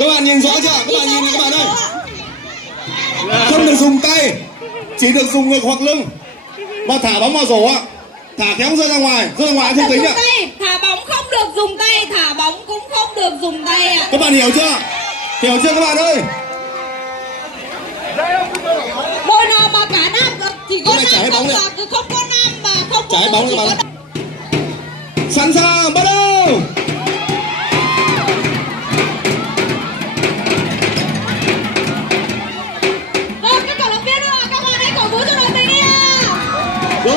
Các bạn nhìn rõ chưa? Các bạn nhìn này các bạn ơi. Không được dùng tay, chỉ được dùng ngực hoặc lưng. Và thả bóng vào rổ ạ. Thả khéo rơi ra ngoài không tính ạ. Thả bóng không được dùng tay, thả bóng cũng không được dùng tay ạ. Các bạn hiểu chưa? Hiểu chưa các bạn ơi? Đội nào mà cả nam chỉ có nam không, không có nam mà không có trái bóng các bạn. Sẵn sàng bắt đầu. Rồi các cổ động viên ơi, các bạn hãy cổ vũ cho đội mình đi ạ. Rồi.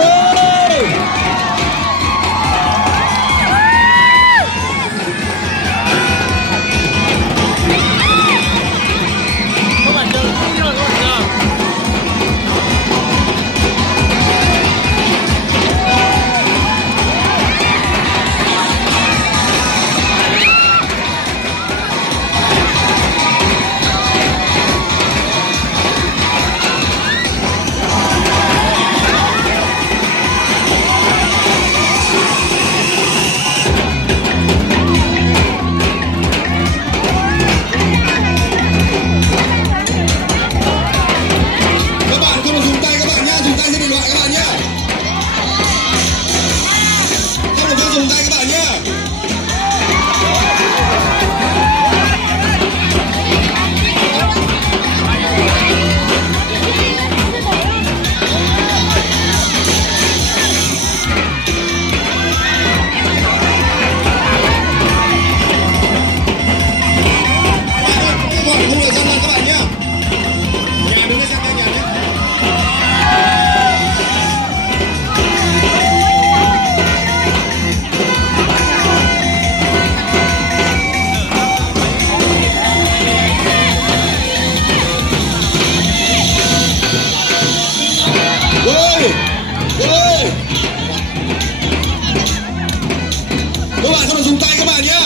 Các bạn không được dùng tay các bạn nhé.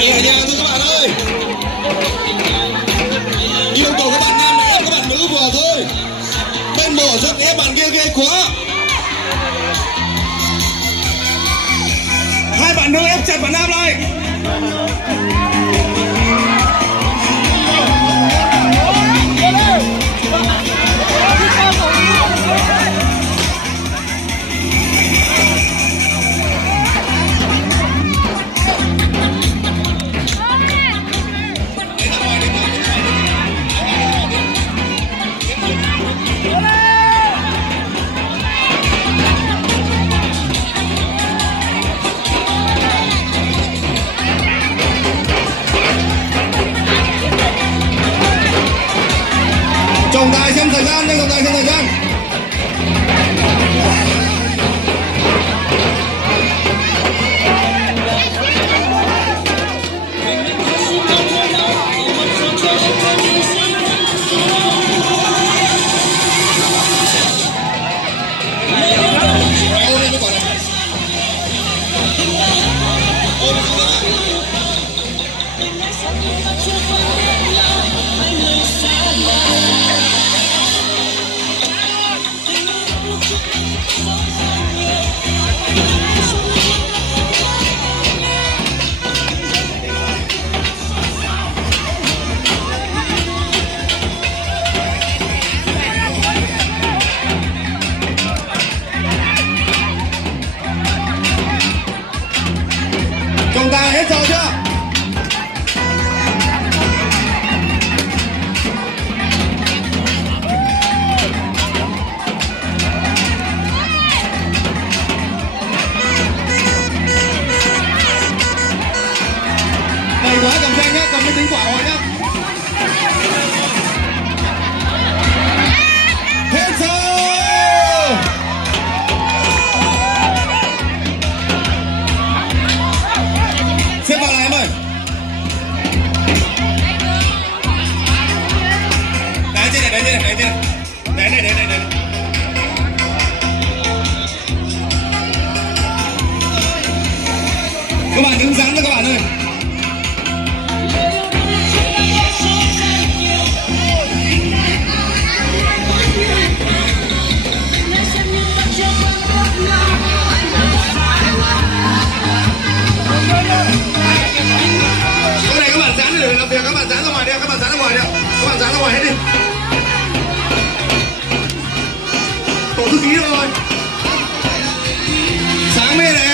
Nhẹ nhàng thôi các bạn ơi. Yêu cầu các bạn nam là ép các bạn nữ vừa thôi. Bên bờ rất ép bạn kia ghê quá. Hai bạn nữ ép chặt bạn nam lại. Trọng tài xem thời gian, trọng tài xem thời gian. Trọng tài hết giờ chưa? Đầy quá cầm tranh nhé, cầm cái tính quả vào nhé. Hết giờ. Xếp vào lại em ơi. Đấy trên này, đấy trên này, đấy trên này. Đấy này, đấy này, đấy. Các bạn đứng dáng ra các bạn ơi. thư ký rồi. Sáng mê này